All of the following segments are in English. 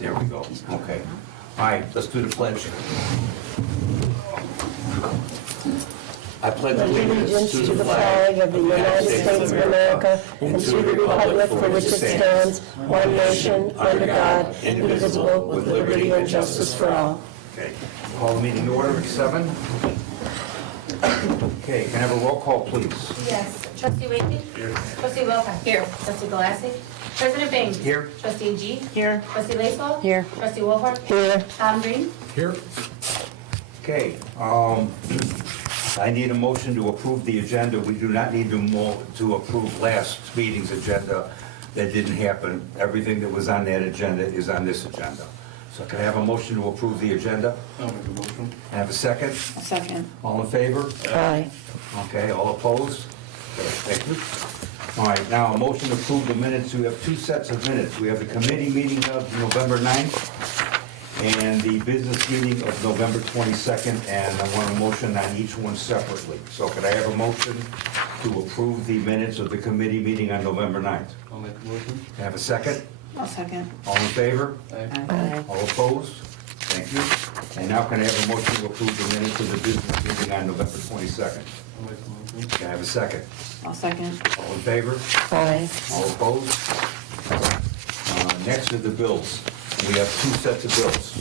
There we go, okay. All right, let's do the pledge. I pledge Allegiance to the flag of the United States of America and to the republic for which it stands, one nation, under God, indivisible, with liberty and justice for all. Okay, call the meeting to order at 7. Okay, can I have a roll call, please? Yes. Trustee Wakely? Here. Trustee Wilcox? Here. Trustee Galassi? President Bing? Here. Trustee G? Here. Trustee Lacewell? Here. Trustee Wolford? Here. Tom Green? Here. Okay, I need a motion to approve the agenda. We do not need to approve last meeting's agenda. That didn't happen. Everything that was on that agenda is on this agenda. So can I have a motion to approve the agenda? I'll make a motion. I have a second? A second. All in favor? Aye. Okay, all opposed? Okay, thank you. All right, now a motion to approve the minutes. We have two sets of minutes. We have the committee meeting of November 9th and the business meeting of November 22nd, and I want a motion on each one separately. So could I have a motion to approve the minutes of the committee meeting on November 9th? I'll make a motion. Can I have a second? A second. All in favor? Aye. Aye. All opposed? Thank you. And now can I have a motion to approve the minutes of the business meeting on November 22nd? I'll make a motion. Can I have a second? A second. All in favor? Aye. All opposed? Next is the bills. We have two sets of bills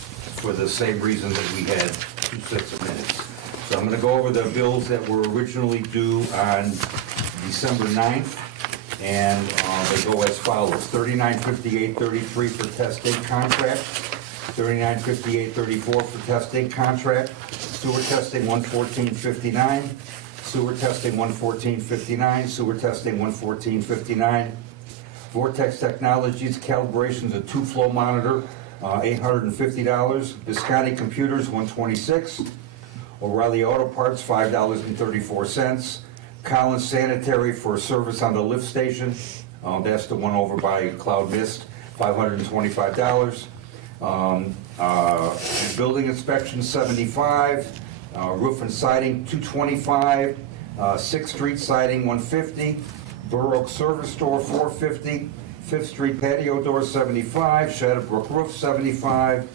for the same reason that we had two sets of minutes. So I'm going to go over the bills that were originally due on December 9th, and they go as follows. $39.58.33 for testing contract, $39.58.34 for testing contract, sewer testing $114.59, sewer testing $114.59, sewer testing $114.59, Vortex Technologies calibrations a two-flow monitor, $850. Visconti Computers, $126. O'Reilly Auto Parts, $5.34. Collins Sanitary for service on the lift station, that's the one over by Cloud Mist, $525. Building inspection, $75. Roof and siding, $225. 6th Street siding, $150. Burr Oak Service Store, $450. 5th Street patio door, $75. Shadowbrook roof, $75.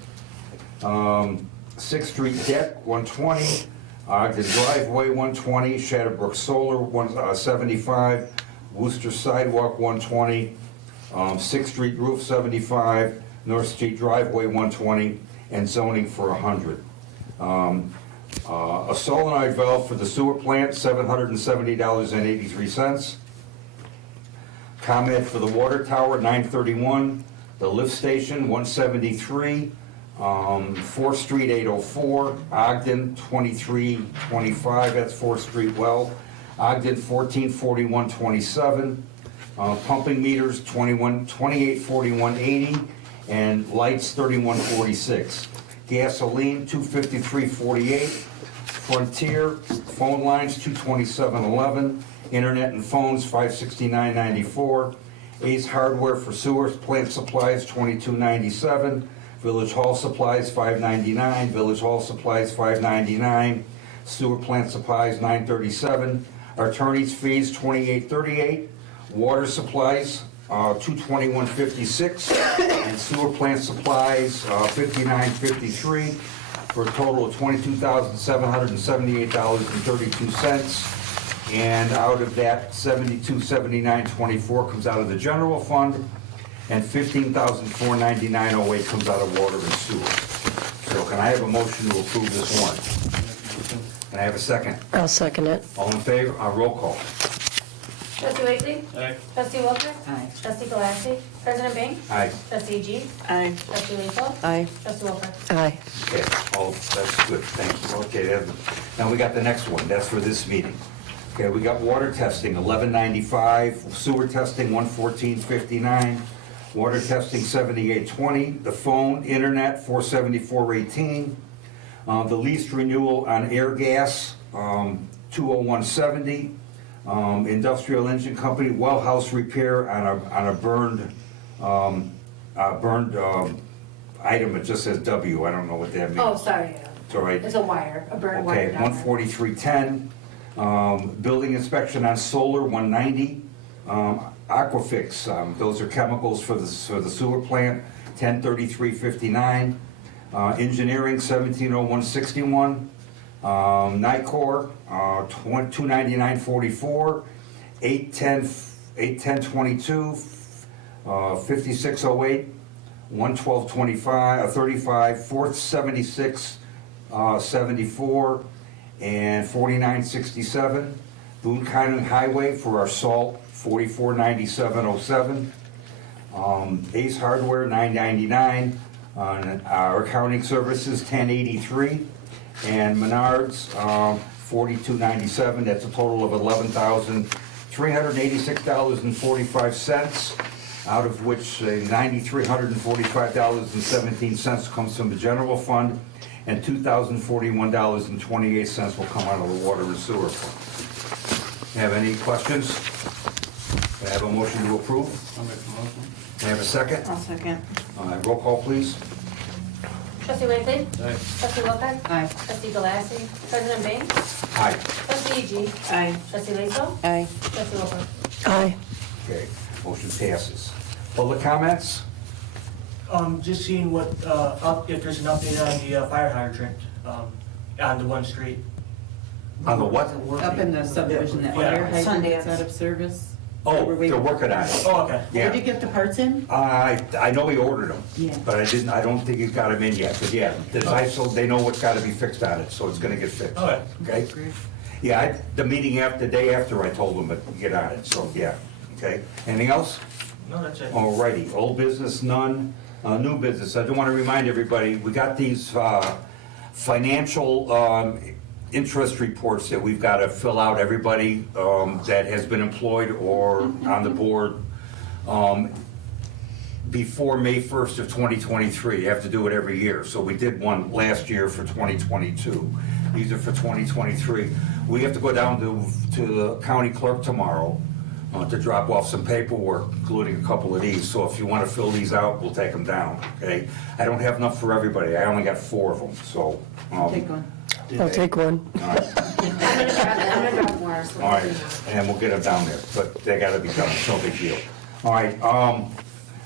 6th Street deck, $120. Ogden driveway, $120. Shadowbrook solar, $75. Worcester sidewalk, $120. 6th Street roof, $75. North Street driveway, $120. And zoning for $100. A solenoid valve for the sewer plant, $770.83. ComEd for the water tower, $931. The lift station, $173. 4th Street, $804. Ogden, $2325. That's 4th Street well. Ogden, $1441.27. Pumping meters, $2841.80. And lights, $3146. Gasoline, $253.48. Frontier, phone lines, $227.11. Internet and phones, $569.94. Ace Hardware for sewer plant supplies, $22.97. Village Hall supplies, $5.99. Village Hall supplies, $5.99. Sewer plant supplies, $9.37. Attorney's fees, $28.38. Water supplies, $221.56. And sewer plant supplies, $59.53. For a total of $22,778.32. And out of that, $72.79.24 comes out of the general fund, and $15,499.08 comes out of water and sewer. So can I have a motion to approve this warrant? Can I have a second? I'll second it. All in favor? Roll call. Trustee Wakely? Aye. Trustee Wilcox? Aye. Trustee Galassi? President Bing? Aye. Trustee G? Aye. Trustee Lacewell? Aye. Trustee Wolford? Aye. Okay, that's good, thank you. Okay, now we got the next one, that's for this meeting. Okay, we got water testing, $11.95, sewer testing, $114.59, water testing, $78.20, the phone, internet, $474.18, the lease renewal on air gas, $201.70, industrial engine company, well house repair on a burned item, it just says W, I don't know what that means. Oh, sorry. It's all right. It's a wire, a burned wire. Okay, 143.10. Building inspection on solar, 190. Aquafix, those are chemicals for the sewer plant, 1033.59. Engineering, 1701.61. Nicor, 299.44. 810.22. 5608. 112.25, 35, 476, 74, and 4967. Boone County Highway for our salt, 4497.07. Ace Hardware, 999. On our accounting services, 1083. And Menards, 4297. That's a total of $11,386.45. Out of which $9,345.17 comes from the general fund, and $2,041.28 will come out of the water and sewer fund. Have any questions? I have a motion to approve. I'll make the motion. I have a second. I'll second. Roll call, please. Trustee Quigley? Aye. Trustee Wilcox? Aye. Trustee Galassi? President Bing? Aye. Trustee G? Aye. Trustee Laso? Aye. Trustee Wilken? Aye. Okay, motion passes. Public comments? Just seeing what, if there's an update on the fire hydrant, on the one street. On the what? Up in the subdivision, that Yeah. fire hydrant's out of service. Oh, We're waiting they're for working on parts. it. Oh, okay. Yeah. Did you get the parts in? I know he ordered them, Yeah. but I don't think he's got them in yet, but yeah, there's ISO, they know what's gotta be fixed on it, so it's gonna get fixed. Okay. Okay? Great. Yeah, the meeting the day after I told him to get on it, so yeah, okay? Anything else? No, that's it. Alrighty, old business, none, new business. I do wanna remind everybody, we got these, financial, interest reports that we've gotta fill out, everybody, that has been employed or on the board, before May 1st of 2023. You have to do it every year. So we did one last year for 2022. These are for 2023. We have to go down to the county clerk tomorrow to drop off some paperwork, including a couple of these. So if you want to fill these out, we'll take them down, okay? I don't have enough for everybody. I only got 4 of them, so. Take one. I'll take one. All right. I'm gonna drop more. So All right, and we'll get them down there, but they gotta be done, it's no big deal. All right,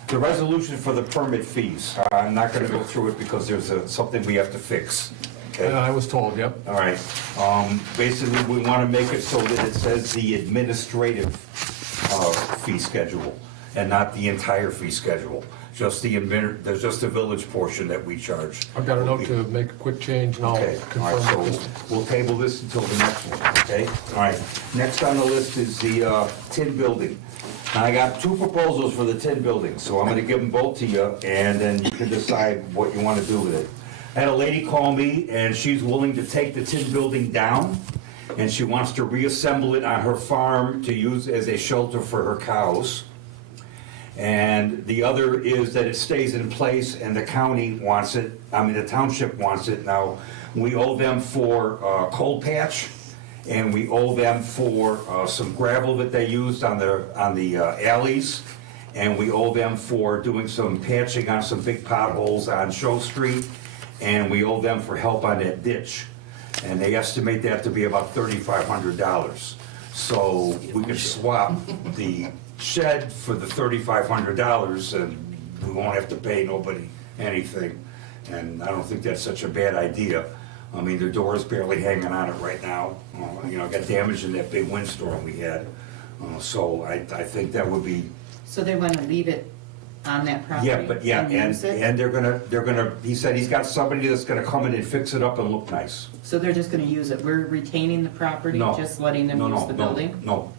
the resolution for the permit fees, I'm not gonna go through it because there's something we have to fix. Okay? I was told, yep. All right, basically, we wanna make it so that it says the administrative fee schedule and not the entire fee schedule. Just there's just the village portion that we charge. I've got a note to make a quick change and I'll Okay, all right, confirm so this. we'll table this until the next one, okay? All right, next on the list is the tin building. Now, I got 2 proposals for the tin building, so I'm gonna give them both to you, and then you can decide what you wanna do with it. I had a lady call me, and she's willing to take the tin building down, and she wants to reassemble it on her farm to use as a shelter for her cows. And the other is that it stays in place and the county wants it, the township wants it. Now, we owe them for cold patch, and we owe them for some gravel that they used on the alleys, and we owe them for doing some patching on some big potholes on Show Street, and we owe them for help on that ditch. And they estimate that to be about $3,500. So we could swap the shed for the $3,500, and we won't have to pay nobody anything. And I don't think that's such a bad idea. I mean, the door is barely hanging on it right now. It got damaged in that big windstorm we had. So I think that would be, So they want to leave it on that property? and use it? and they're gonna, he said he's got somebody that's gonna come in and fix it up and look nice. So they're just going to use it? We're retaining the property, No. just letting them No, use no, the no, building? No.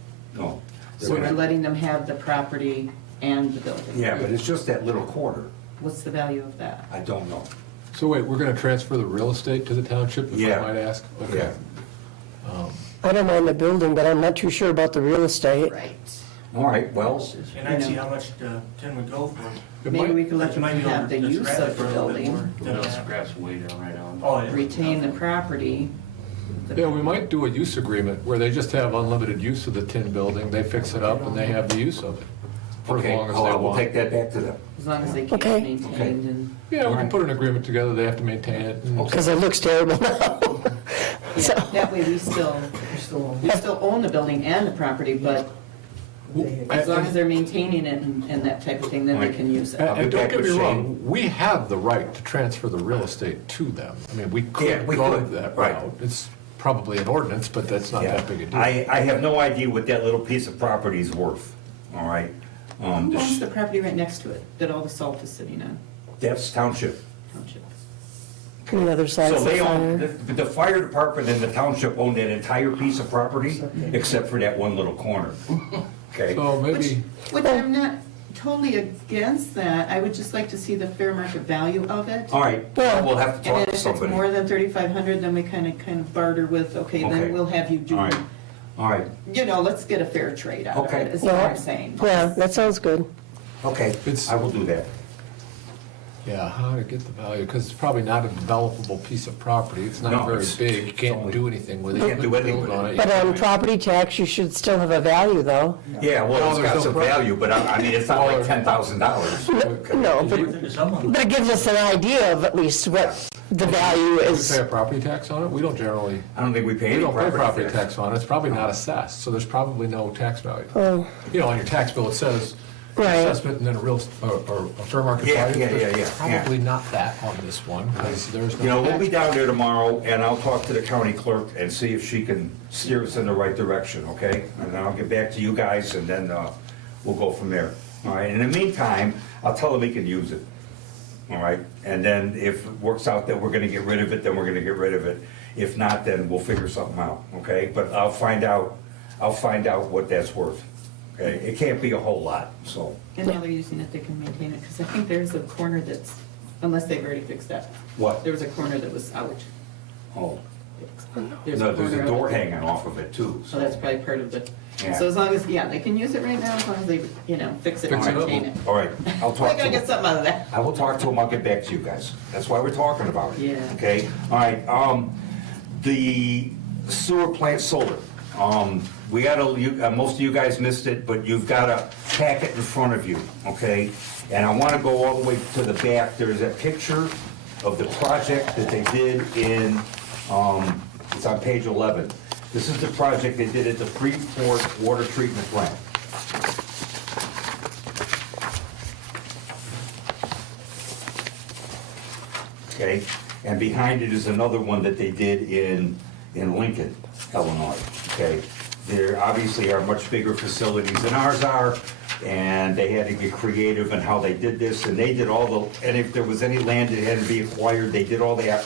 So we're letting them have the property and the building? Yeah, but it's just that little corner. What's the value of that? I don't know. So wait, we're gonna transfer the real estate to the township, if Yeah. I might ask? Okay. I don't mind the building, but I'm not too sure about the real estate. Right. All right, well, And I'd see how much the tin would go for. It Maybe might- we could let You them might be able have the to use scrap it of for the a little bit building, more than No, that. scrap's way down right now. Oh, yeah. retain the property. Yeah, we might do a use agreement where they just have unlimited use of the tin building, they fix it up and they have the use of it for as okay, long as they we'll want. take that back to them. As long as they keep Okay. it maintained and, Yeah, we can put an agreement together, they have to maintain it. and- Because it looks terrible now. yeah, that way we still own the building and the property, but As long as they're maintaining it and that type of thing, then they can use it. I'll And get don't back get with me Shane. wrong, we have the right to transfer the real estate to them. I mean, we Yeah, could we go could, that right. route. It's probably an ordinance, but that's not Yeah. that big a deal. I have no idea what that little piece of property is worth, all right? Who owns the property right next to it that all the salt is sitting on? That's township. Township. On the other side So of the they own, fire. the fire department and the township own that entire piece of property, except for that one little corner, okay? So maybe, Which I'm not totally against that. I would just like to see the fair market value of it. All right, Yeah. we'll have to And talk then to if it's somebody. more than 3,500, then we kind of barter with, okay, Okay. then we'll have you do, All right, all right, let's get a fair trade out of Okay. it, is what I'm saying. Yeah, that sounds good. okay, It's- I will do that. yeah, how to get the value, because it's probably not a developable piece of property. It's No, not very it's- big. You it's can't only- do anything with it. You can't do anything Build with on it. it. But on property tax, you should still have a value, though. Yeah, well, No, it's there's got no some problem. value, but I mean, it's not like Well, $10,000. No, Worth it to someone. but it gives us an idea of at least what the value We is. pay a property tax on it? We don't generally, I don't think we pay we any don't pay property tax. tax on it. It's probably not assessed, so there's probably no tax value. Oh, You know, on your tax bill, it says Right. assessment and then a real, or a fair market Yeah, value. yeah, There's yeah, yeah. Probably not that on this one, because there's no. You know, we'll tax. be down there tomorrow, and I'll talk to the county clerk and see if she can steer us in the right direction, okay? And then I'll get back to you guys, and then we'll go from there. All right, in the meantime, I'll tell him he can use it, all right? And then if it works out that we're gonna get rid of it, then we're gonna get rid of it. If not, then we'll figure something out, okay? But I'll find out what that's worth, okay? It can't be a whole lot, so. And now they're using it, they can maintain it, because I think there's a corner that's, unless they've already fixed that. What? There was a corner that was out. Oh, There's no, there's a corner door out. hanging off of it too, So that's probably part of the, Yeah. so as long as, they can use it right now, as long as they, fix it and Fix it up. maintain it. all right, I'll We talk to gotta get him. something out of that. I will talk to him, I'll get back to you guys. That's why we're talking about it. Yeah. Okay, all right, the sewer plant solar. We most of you guys missed it, but you've got a packet in front of you, okay? And I wanna go all the way to the back. There's a picture of the project that they did in, it's on page 11. This is the project they did at the Freeport Water Treatment Plant. Okay, and behind it is another one that they did in Lincoln, Illinois, okay? There obviously are much bigger facilities than ours are, and they had to get creative in how they did this, and they did all the, and if there was any land that had to be acquired, they did all that.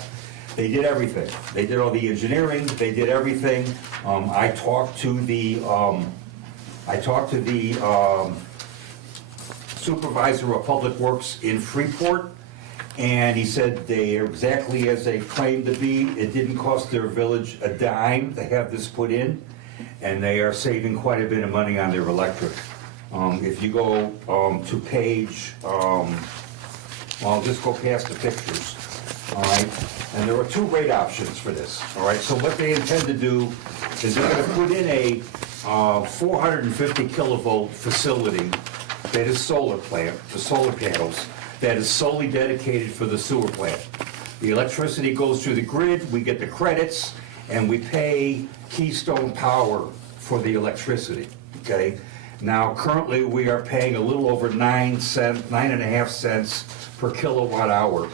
They did everything. They did all the engineering, they did everything. I talked to the supervisor of Public Works in Freeport, and he said they are exactly as they claimed to be. It didn't cost their village a dime to have this put in, and they are saving quite a bit of money on their electric. If you go to page, I'll just go past the pictures, all right? And there are two rate options for this, all right? So what they intend to do is they're gonna put in a 450 kilovolt facility that is solar plant, the solar panels, that is solely dedicated for the sewer plant. The electricity goes through the grid, we get the credits, and we pay Keystone Power for the electricity, okay? Now, currently, we are paying a little over 9.5 cents per kilowatt hour.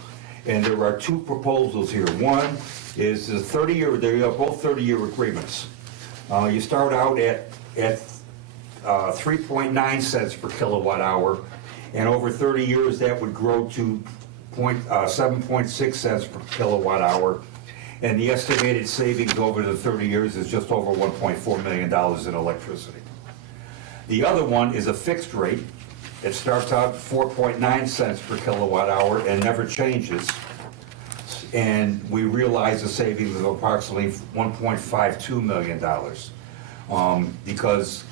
And there are two proposals here. One is the 30-year, they are both 30-year agreements. You start out at 3.9 cents per kilowatt hour, and over 30 years, that would grow to 7.6 cents per kilowatt hour. And the estimated savings over the 30 years is just over $1.4 million in electricity. The other one is a fixed rate. It starts out at 4.9 cents per kilowatt hour and never changes. And we realize a savings of approximately $1.52 million. Because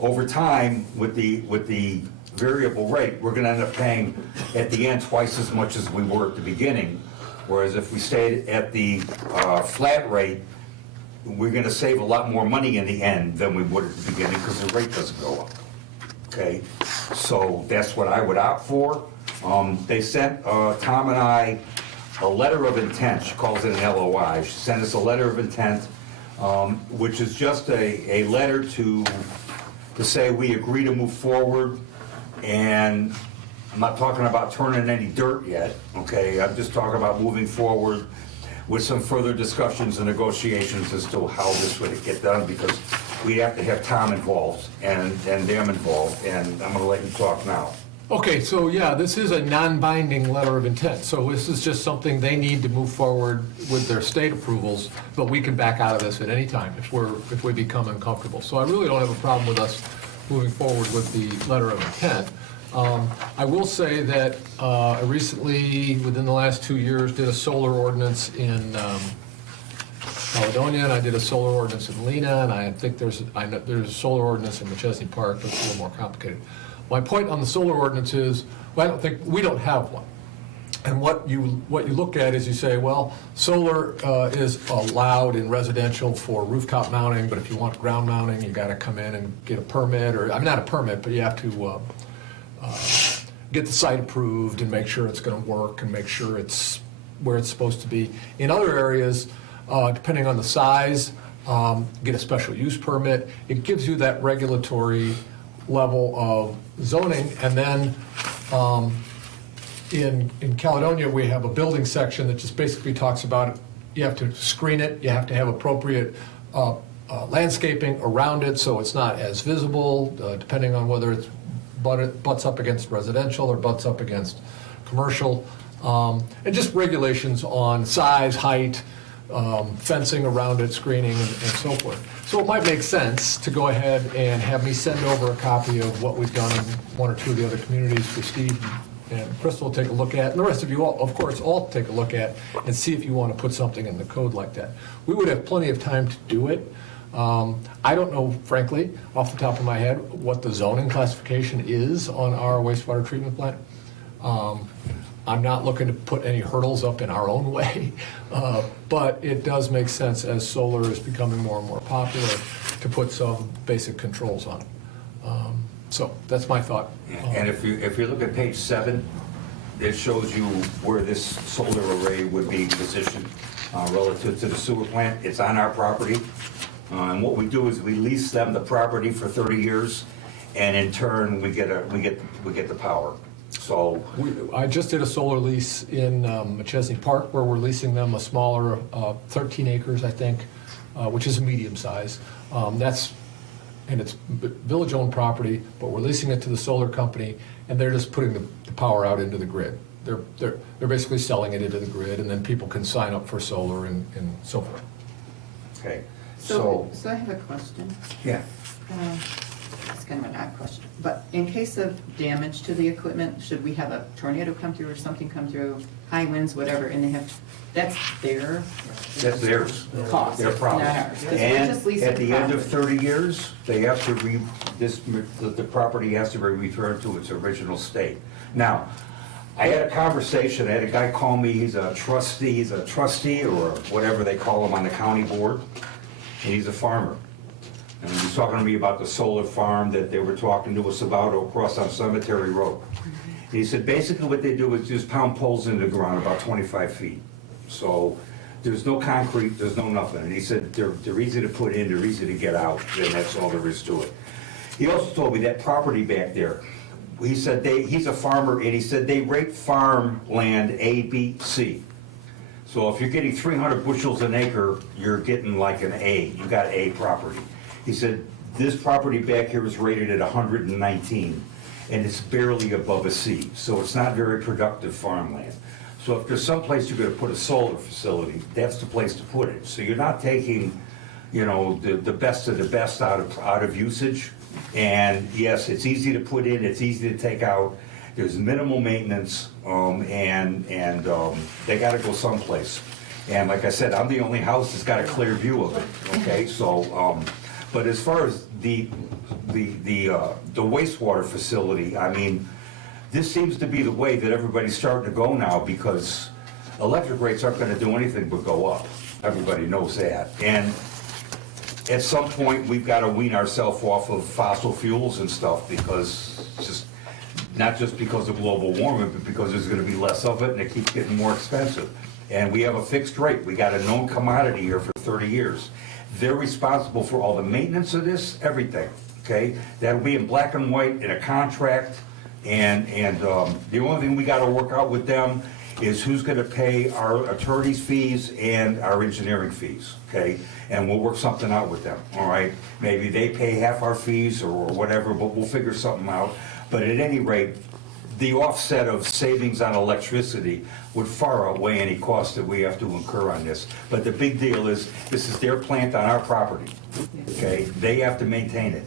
over time, with the variable rate, we're gonna end up paying at the end twice as much as we were at the beginning. Whereas if we stayed at the flat rate, we're gonna save a lot more money in the end than we would at the beginning because the rate doesn't go up. Okay, so that's what I would opt for. They sent Tom and I a letter of intent. She calls it an LOI. She sent us a letter of intent, which is just a letter to to say we agree to move forward, and I'm not talking about turning any dirt yet, okay? I'm just talking about moving forward with some further discussions and negotiations as to how this would get done, because we have to have Tom involved and them involved, and I'm gonna let you talk now. Okay, so yeah, this is a non-binding letter of intent, so this is just something they need to move forward with their state approvals, but we can back out of this at any time if we become uncomfortable. So I really don't have a problem with us moving forward with the letter of intent. I will say that I recently, within the last 2 years, did a solar ordinance in Caledonia, and I did a solar ordinance in Lena, and I think there's a solar ordinance in McChesney Park, but it's a little more complicated. My point on the solar ordinance is, well, we don't have one. And what you look at is you say, well, solar is allowed in residential for rooftop mounting, but if you want ground mounting, you got to come in and get a permit, or, I mean, not a permit, but you have to get the site approved and make sure it's going to work and make sure it's where it's supposed to be. In other areas, depending on the size, get a special use permit. It gives you that regulatory level of zoning. And then in Caledonia, we have a building section that just basically talks about, you have to screen it, you have to have appropriate landscaping around it so it's not as visible, depending on whether it's butts up against residential or butts up against commercial, and just regulations on size, height, fencing around it, screening, and so forth. So it might make sense to go ahead and have me send over a copy of what we've done in one or two of the other communities for Steve and Crystal to take a look at, and the rest of you all, of course, all take a look at and see if you want to put something in the code like that. We would have plenty of time to do it. I don't know, frankly, off the top of my head, what the zoning classification is on our wastewater treatment plant. I'm not looking to put any hurdles up in our own way, but it does make sense as solar is becoming more and more popular to put some basic controls on it. So that's my thought. And if you look at page 7, it shows you where this solar array would be positioned relative to the sewer plant. It's on our property. And what we do is we lease them the property for 30 years, and in turn, we get the power. So I just did a solar lease in McChesney Park where we're leasing them a smaller 13 acres, I think, which is a medium size. And it's village-owned property, but we're leasing it to the solar company, and they're just putting the power out into the grid. They're basically selling it into the grid, and then people can sign up for solar and so forth. okay. So I have a question. Yeah. It's kind of an odd question, but in case of damage to the equipment, should we have a tornado come through or something come through, high winds, whatever, and they have, that's their That's theirs. cost, Their not problem. ours? 'Cause we're just And leasing at the end of property. 30 years, they have to the property has to be returned to its original state. Now, I had a conversation, I had a guy call me, he's a trustee or whatever they call him on the county board, and he's a farmer. And he was talking to me about the solar farm that they were talking to us about across on Cemetery Road. And he said, basically what they do is just pound poles into the ground about 25 feet. So there's no concrete, there's no nothing. And he said, they're easy to put in, they're easy to get out, and that's all there is to it. He also told me that property back there, he said he's a farmer, and he said they rate farm land A, B, C. So if you're getting 300 bushels an acre, you're getting like an A, you got A property. He said, this property back here is rated at 119, and it's barely above a C, so it's not very productive farmland. So if there's some place you're gonna put a solar facility, that's the place to put it. So you're not taking, the best of the best out of usage. And yes, it's easy to put in, it's easy to take out, there's minimal maintenance, and they gotta go someplace. And like I said, I'm the only house that's got a clear view of it, okay? So, but as far as the wastewater facility, I mean, this seems to be the way that everybody's starting to go now, because electric rates aren't gonna do anything but go up. Everybody knows that. And at some point, we've gotta wean ourselves off of fossil fuels and stuff, because not just because of global warming, but because there's gonna be less of it and it keeps getting more expensive. And we have a fixed rate. We got a known commodity here for 30 years. They're responsible for all the maintenance of this, everything. okay? That'll be in black and white in a contract, and the only thing we gotta work out with them is who's gonna pay our attorney's fees and our engineering fees, okay? And we'll work something out with them, all right? Maybe they pay half our fees or whatever, but we'll figure something out. But at any rate, the offset of savings on electricity would far outweigh any cost that we have to incur on this. But the big deal is, this is their plant on our property, okay? They have to maintain it.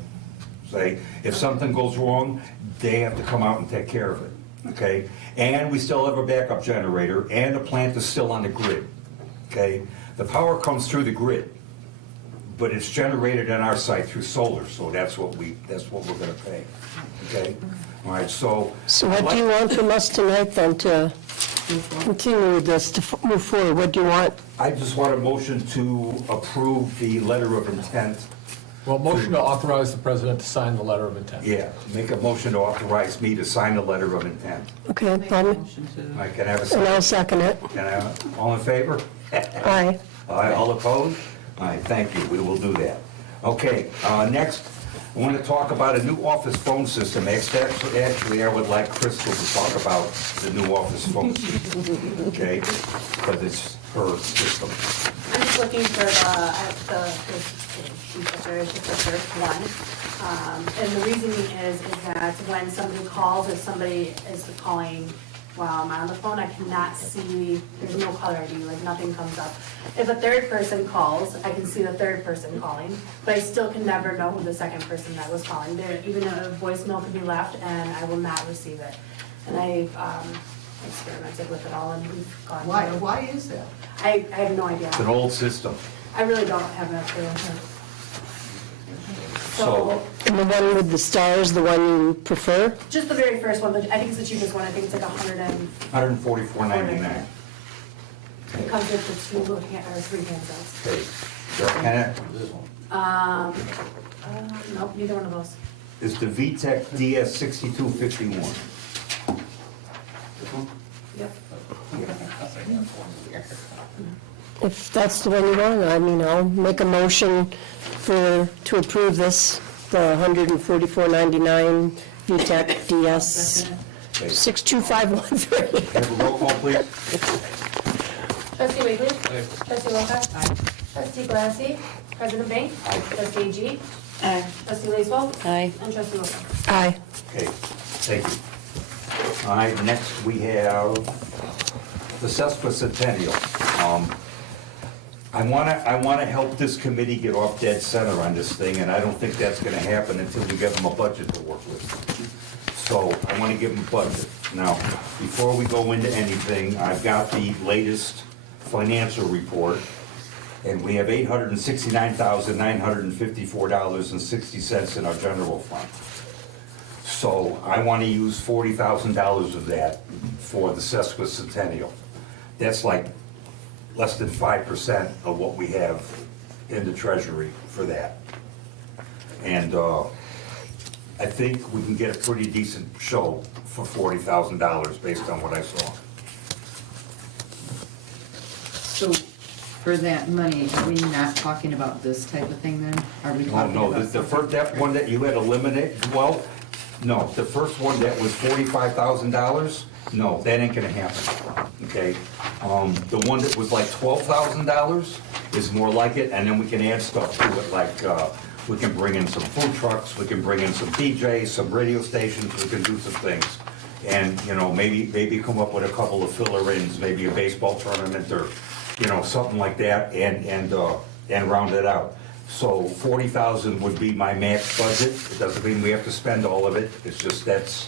Say, if something goes wrong, they have to come out and take care of it, okay? And we still have a backup generator, and the plant is still on the grid, okay? The power comes through the grid, but it's generated on our site through solar, so that's what we're gonna pay, okay? All right, so. So what do you want from us tonight then to continue with this, to move forward? What do you want? I just want a motion to approve the letter of intent. Well, motion to authorize the president to sign the letter of intent. Yeah, make a motion to authorize me to sign the letter of intent. Okay, Make a motion to. I can have a and second. I'll second it. All in favor? Aye. Aye, all opposed? All right, thank you, we will do that. Okay, next, I want to talk about a new office phone system. Actually, I would like Crystal to talk about the new office phone system, okay? Because it's her system. I'm just looking for there's just the first one. And the reasoning is that when somebody calls or somebody is calling while I'm on the phone, I cannot see, there's no caller ID, like nothing comes up. If a third person calls, I can see the third person calling, but I still can never know who the second person that was calling. There, even a voicemail could be left and I will not receive it. And I've experimented with it all and we've gone through. Why is that? I have no idea. It's an old system. I really don't have a clue. So- And the one with the stars, the one you prefer? Just the very first one, but I think it's the cheapest one, I think it's like $144.99. it comes with the two or three handsets. Okay, Joanna, Nope, neither one of those. is the VTech DS6251. Yep. If that's the one you want, I mean, I'll make a motion to approve this, the $144.99 VTech DS Okay, 62513. have a roll call, please. Trustee Wiggly? Trustee Wilcox? Trustee Galassi? President Bang? Aye. Trustee G? Trustee Lacewell? Aye. And Trustee Wilcox? Aye. Okay, thank you. All right, next we have the sesquicentennial. I wanna help this committee get off dead center on this thing, and I don't think that's gonna happen until we give them a budget to work with. So I wanna give them a budget. Now, before we go into anything, I've got the latest financial report, and we have $869,954.60 in our general fund. So I want to use $40,000 of that for the sesquicentennial. That's like less than 5% of what we have in the treasury for that. And I think we can get a pretty decent show for $40,000 based on what I saw. So for that money, are we not talking about this type of thing then? Are we Oh, talking no, about? the first, that one that you had eliminated, well, no, the first one that was $45,000, no, that ain't gonna happen, okay? The one that was like $12,000 is more like it, and then we can add stuff to it, like, we can bring in some food trucks, we can bring in some DJs, some radio stations, we can do some things. And, you know, maybe come up with a couple of filler-ins, maybe a baseball tournament or, you know, something like that, and round it out. So 40,000 would be my max budget. It doesn't mean we have to spend all of it. It's just that's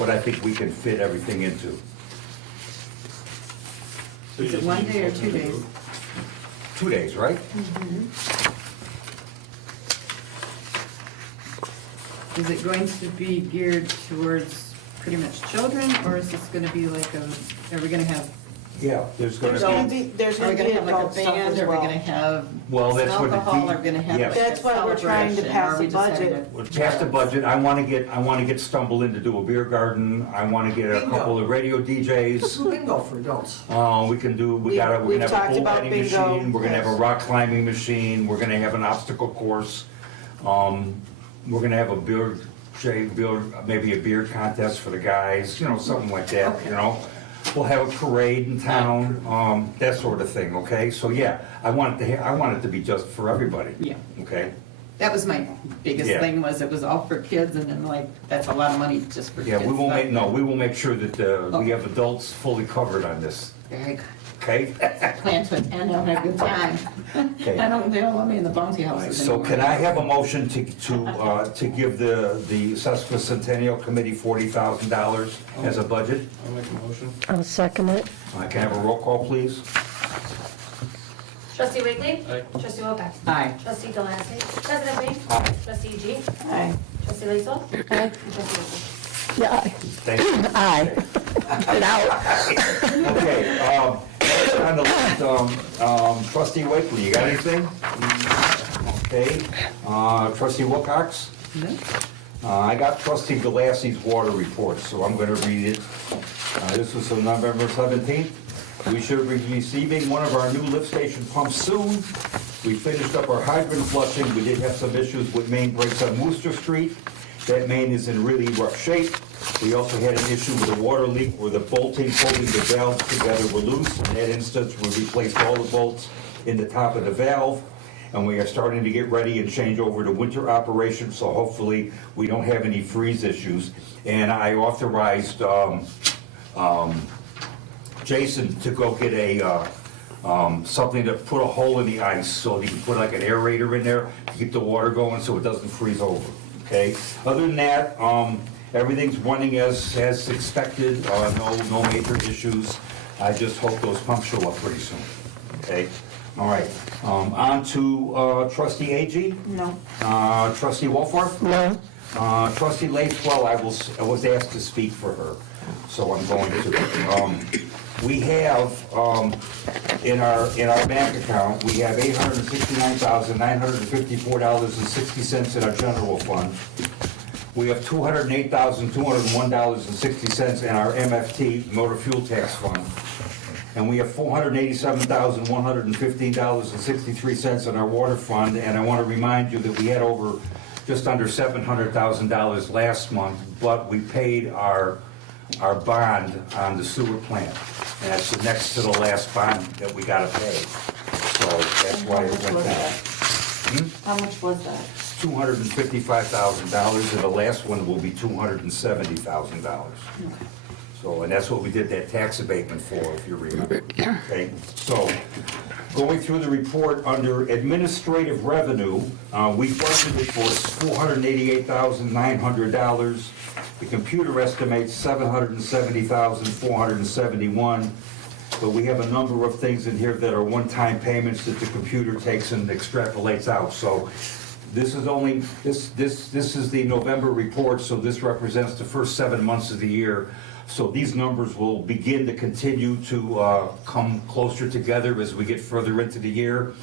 what I think we can fit everything into. Is it 1 day or 2 days? 2 days, right? Is it going to be geared towards pretty much children, or is this gonna be like are we gonna have, Yeah, there's There's gonna gonna be, be, there's are we gonna gonna be have like a adult stuff band, as are we well. gonna have well, that's what alcohol, the, are we gonna have yes. like a That's why we're trying to celebration, pass or are we the just having budget. We're past the budget. I want to get stumbled in to do a beer garden. I want to get a Bingo. couple of radio DJs. Bingo for adults. We can We've have a talked bull about riding bingo, machine, we're gonna have a yes. rock climbing machine, we're gonna have an obstacle course. we're gonna have a maybe a beer contest for the guys, you know, something like that, you know? We'll have a parade in town, that sort of thing, okay? So, yeah, I want it to be just for everybody. Yeah. Okay? That was my biggest Yeah. thing, was it was all for kids, and then like, that's a lot of money just for kids. Yeah, we will make sure that, we have adults fully covered on this, Very good. okay? Plan to attend, I'll have a good time. Okay. They don't want me in the bouncy houses So anymore. can I have a motion to give the Sesquicentennial Committee $40,000 as a budget? I'll make a motion. I'll second it. Can I have a roll call, please? Trustee Wiggly? Aye. Trustee Wilcox? Aye. Trustee Galassi? President Reed? Aye. Trustee G? Aye. Trustee Liesel? Aye. And Trustee Wilkie? Yeah, aye. Thank you. Aye. Get out. Okay, next on the list, Trustee Wakely, you got anything? Okay, Trustee Wilcox? No? I got Trustee Galassi's water report, so I'm gonna read it. This was on November 17th. We should be receiving one of our new lift station pumps soon. We finished up our hydrant flushing. We did have some issues with main breaks on Worcester Street. That main is in really rough shape. We also had an issue with a water leak where the bolting holding the valves together were loose. In that instance, we replaced all the bolts in the top of the valve. And we are starting to get ready and change over to winter operations, so hopefully we don't have any freeze issues. And I authorized Jason to go get something to put a hole in the ice, so he can put like an aerator in there to keep the water going so it doesn't freeze over, okay? Other than that, everything's running as expected, no major issues. I just hope those pumps show up pretty soon, okay? All right, on to trustee Agee. No. Trustee Wolforth. No. Trustee Lacewell, I was asked to speak for her, so I'm going to. We have, in our bank account, we have $869,954.60 in our general fund. We have $208,201.60 in our MFT, motor fuel tax fund. And we have $487,115.63 in our water fund. And I want to remind you that we had over just under $700,000 last month, but we paid our bond on the sewer plant. And that's the next to the last bond that we got to pay. So that's why it went down. How much was that? $255,000, and the last one will be $270,000. So, and that's what we did that tax abatement for, if you remember. Okay, so, going through the report under administrative revenue, we budgeted for $488,900. The computer estimates $770,471. But we have a number of things in here that are one-time payments that the computer takes and extrapolates out. So this is only, this is the November report, so this represents the first 7 months of the year. So these numbers will begin to continue to come closer together as we get further into the year.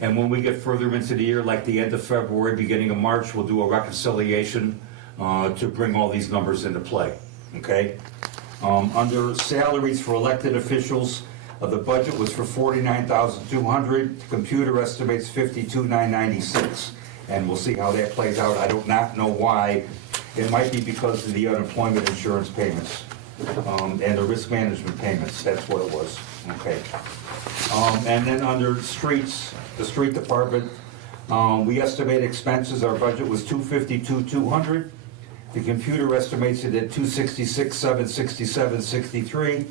And when we get further into the year, like the end of February, beginning of March, we'll do a reconciliation to bring all these numbers into play, okay? Under salaries for elected officials, the budget was for $49,200. The computer estimates $52,996, and we'll see how that plays out. I do not know why. It might be because of the unemployment insurance payments and the risk management payments. That's what it was. Okay. And then under streets, the street department, we estimate expenses. Our budget was $252,200. The computer estimates it at $266,767.63.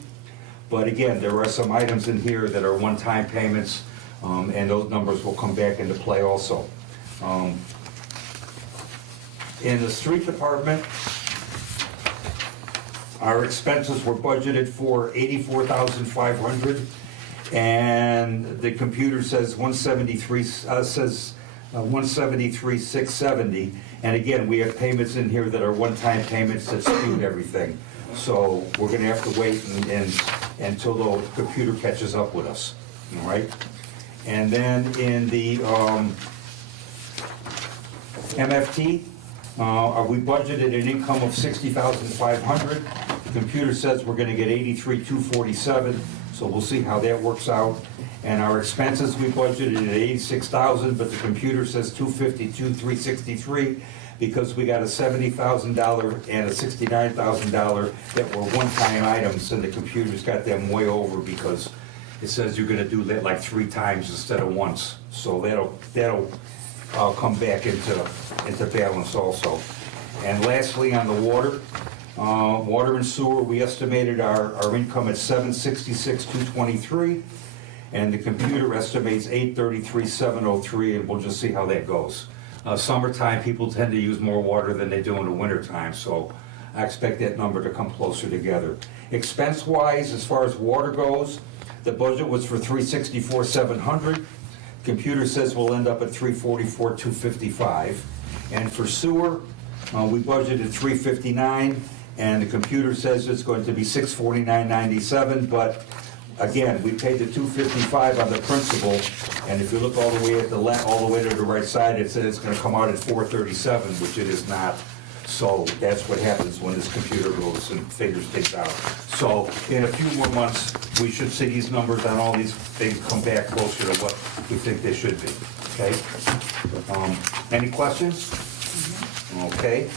But again, there are some items in here that are one-time payments, and those numbers will come back into play also. In the street department, our expenses were budgeted for $84,500, and the computer says $173,670. And again, we have payments in here that are one-time payments that skewed everything. So we're gonna have to wait until the computer catches up with us, all right? And then in the MFT, we budgeted an income of $60,500. The computer says we're gonna get $83,247, so we'll see how that works out. And our expenses, we budgeted at $86,000, but the computer says $252,363 because we got a $70,000 and a $69,000 that were one-time items, and the computer's got them way over because it says you're gonna do that like 3 times instead of once. So that'll come back into balance also. And lastly, on the water, water and sewer, we estimated our income at $766,223, and the computer estimates $833,703, and we'll just see how that goes. Summertime, people tend to use more water than they do in the wintertime, so I expect that number to come closer together. Expense-wise, as far as water goes, the budget was for $364,700. Computer says we'll end up at $344,255. And for sewer, we budgeted $359, and the computer says it's going to be $649.97, but again, we paid the $255 on the principal, and if you look all the way at all the way to the right side, it says it's gonna come out at $437, which it is not. So that's what happens when this computer goes and figures things out. So in a few more months, we should see these numbers on all these things come back closer to what we think they should be, okay? Any questions? Okay,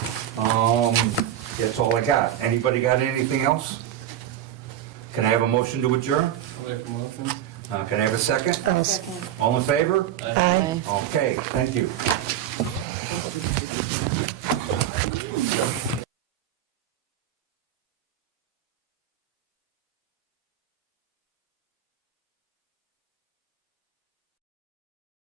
that's all I got. Anybody got anything else? Can I have a motion to adjourn? I'll make a motion. Can I have a second? I'll All in favor? Aye. Okay, thank you.